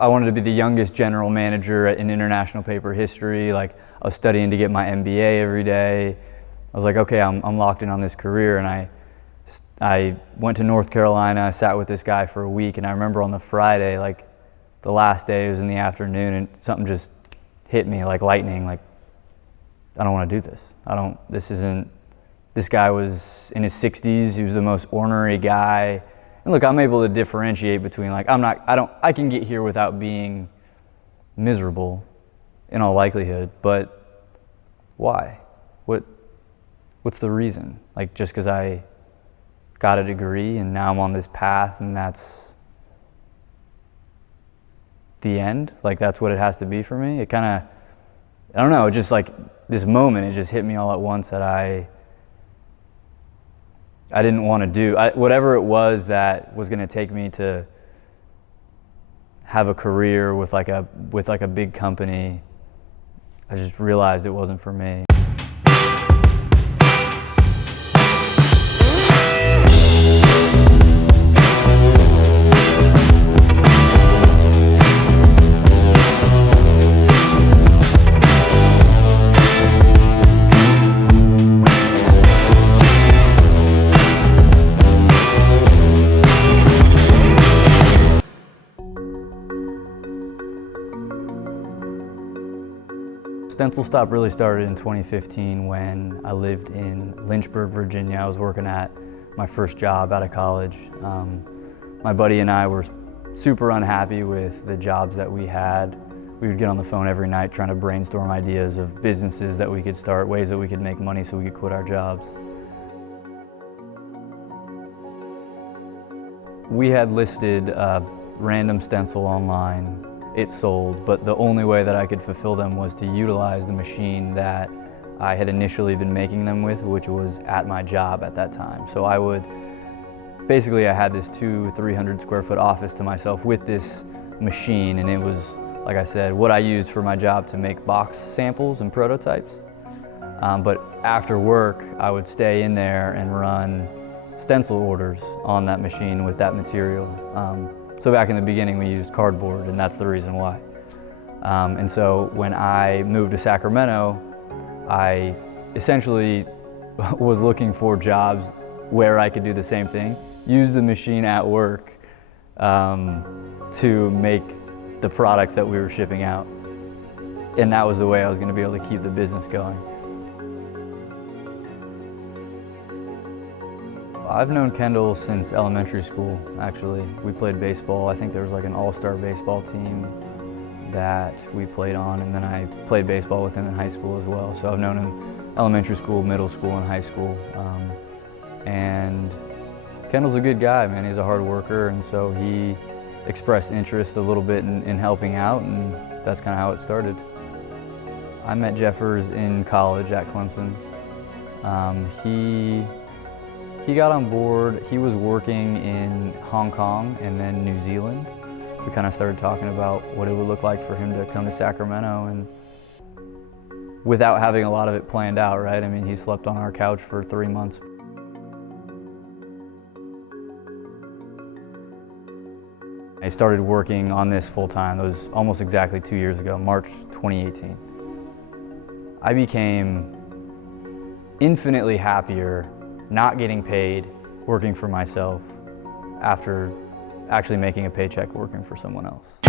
I wanted to be the youngest general manager in international paper history. Like, I was studying to get my MBA every day. I was like, okay, I'm locked in on this career, and I went to North Carolina. I sat with this guy for a week, and I remember on the Friday, like the last day, it was in the afternoon, and something just hit me like lightning. Like, I don't want to do this. This guy was in his 60s. He was the most ornery guy. And look, I'm able to differentiate between, like, I can get here without being miserable in all likelihood, but why? What's the reason? Like, just because I got a degree and now I'm on this path and that's the end? Like, that's what it has to be for me? It kind of, I don't know, just like this moment, it just hit me all at once that I didn't want to do. Whatever it was that was going to take me to have a career with like a big company, I just realized it wasn't for me. Stencil Stop really started in 2015 when I lived in Lynchburg, Virginia. I was working at my first job out of college. My buddy and I were super unhappy with the jobs that we had. We would get on the phone every night trying to brainstorm ideas of businesses that we could start, ways that we could make money so we could quit our jobs. We had listed a random stencil online. It sold, but the only way that I could fulfill them was to utilize the machine that I had initially been making them with, which was at my job at that time. So I had this 200-300 square foot office to myself with this machine, and it was, like I said, what I used for my job to make box samples and prototypes. But after work, I would stay in there and run stencil orders on that machine with that material. So back in the beginning, we used cardboard, and that's the reason why. And so when I moved to Sacramento, I essentially was looking for jobs where I could do the same thing, use the machine at work to make the products that we were shipping out. And that was the way I was going to be able to keep the business going. I've known Kendall since elementary school, actually. We played baseball. I think there was like an all-star baseball team that we played on, and then I played baseball with him in high school as well. So I've known him elementary school, middle school, and high school. And Kendall's a good guy, man. He's a hard worker, and so he expressed interest a little bit in helping out, and that's kind of how it started. I met Jeffers in college at Clemson. He got on board. He was working in Hong Kong and then New Zealand. We kind of started talking about what it would look like for him to come to Sacramento, and without having a lot of it planned out, right? I mean, he slept on our couch for 3 months. I started working on this full time. That was almost exactly 2 years ago, March 2018. I became infinitely happier not getting paid, working for myself, after actually making a paycheck working for someone else.